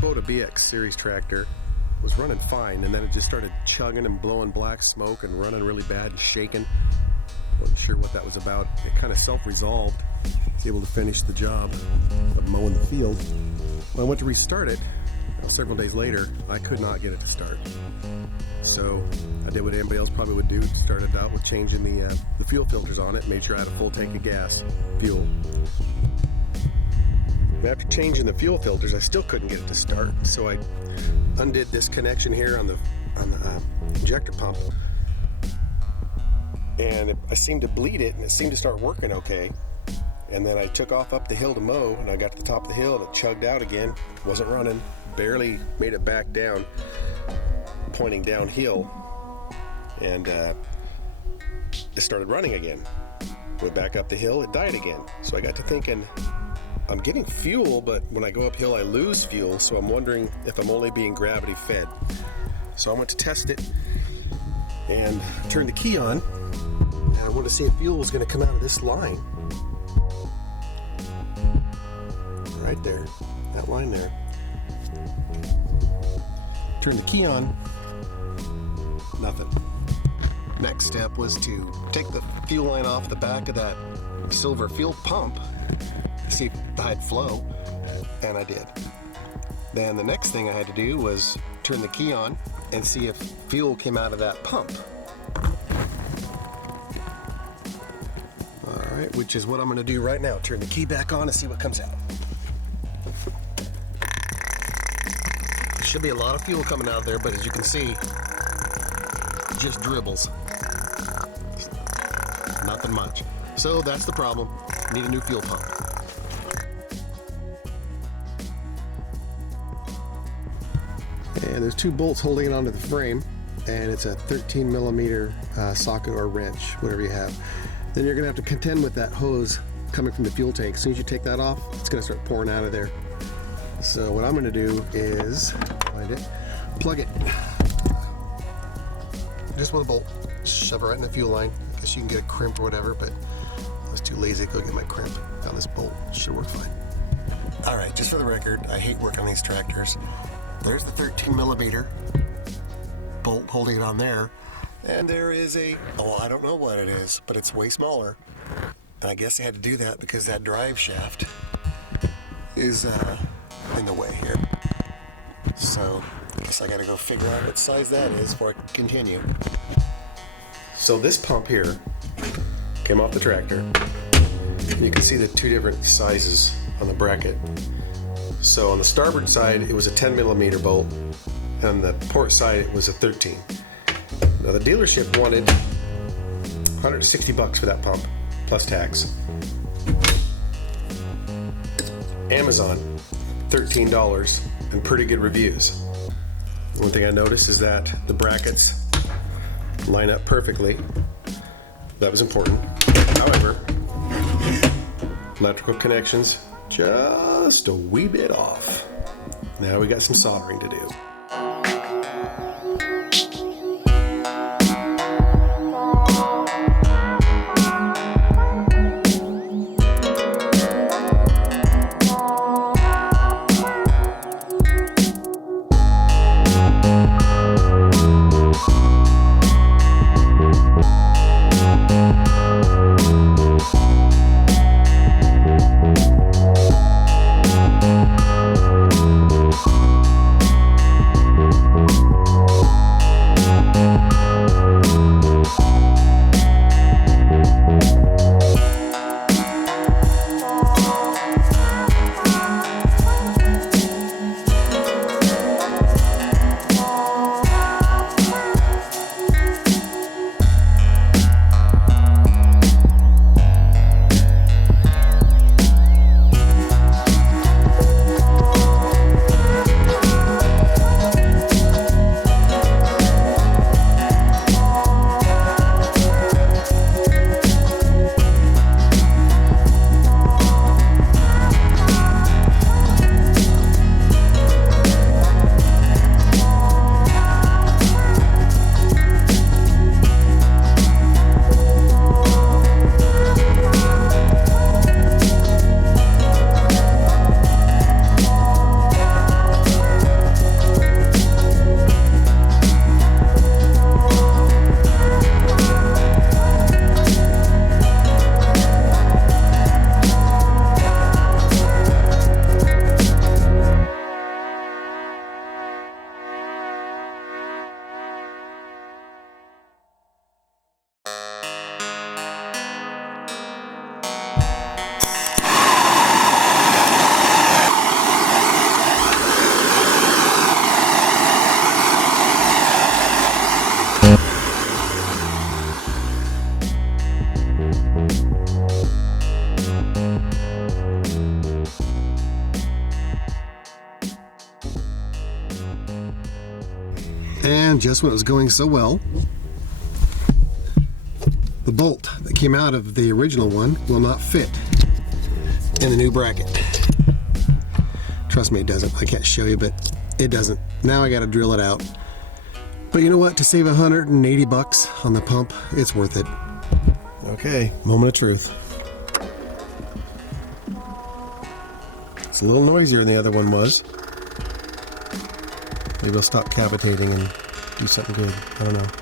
Kubota BX series tractor was running fine, and then it just started chugging and blowing black smoke and running really bad and shaking. Wasn't sure what that was about. It kind of self-resolved. I was able to finish the job of mowing the field. When I went to restart it, several days later, I could not get it to start. So I did what anybody else probably would do. Started out with changing the fuel filters on it, made sure I had a full tank of gas, fuel. And after changing the fuel filters, I still couldn't get it to start. So I undid this connection here on the injector pump, and I seemed to bleed it, and it seemed to start working okay. And then I took off up the hill to mow, and I got to the top of the hill, and it chugged out again. Wasn't running, barely made it back down, pointing downhill, and it started running again. Went back up the hill, it died again. So I got to thinking, I'm getting fuel, but when I go uphill, I lose fuel. So I'm wondering if I'm only being gravity fed. So I went to test it and turned the key on, and I wanted to see if fuel was going to come out of this line. Right there, that line there. Turn the key on, nothing. Next step was to take the fuel line off the back of that silver fuel pump to see if it had flow, and I did. Then the next thing I had to do was turn the key on and see if fuel came out of that pump. All right, which is what I'm gonna do right now. Turn the key back on and see what comes out. Should be a lot of fuel coming out there, but as you can see, just dribbles. Nothing much. So that's the problem. Need a new fuel pump. And there's two bolts holding it onto the frame, and it's a 13 millimeter socket or wrench, whatever you have. Then you're gonna have to contend with that hose coming from the fuel tank. As soon as you take that off, it's gonna start pouring out of there. So what I'm gonna do is find it, plug it, just with a bolt, shove it right in the fuel line. I guess you can get a crimp or whatever, but I was too lazy to go get my crimp. Found this bolt, should work fine. All right, just for the record, I hate working on these tractors. There's the 13 millimeter bolt holding it on there, and there is a, oh, I don't know what it is, but it's way smaller. And I guess I had to do that because that drive shaft is in the way here. So I guess I gotta go figure out what size that is before I can continue. So this pump here came off the tractor. And you can see the two different sizes on the bracket. So on the starboard side, it was a 10 millimeter bolt. On the port side, it was a 13. Now the dealership wanted $160 for that pump, plus tax. Amazon, $13, and pretty good reviews. One thing I noticed is that the brackets line up perfectly. That was important. However, electrical connections just a wee bit off. Now we got some soldering to do. And just when it was going so well, the bolt that came out of the original one will not fit in the new bracket. Trust me, it doesn't. I can't show you, but it doesn't. Now I got to drill it out. But you know what? To save $180 on the pump, it's worth it. Okay, moment of truth. It's a little noisier than the other one was. Maybe I'll stop cavitating and do something good. I don't know.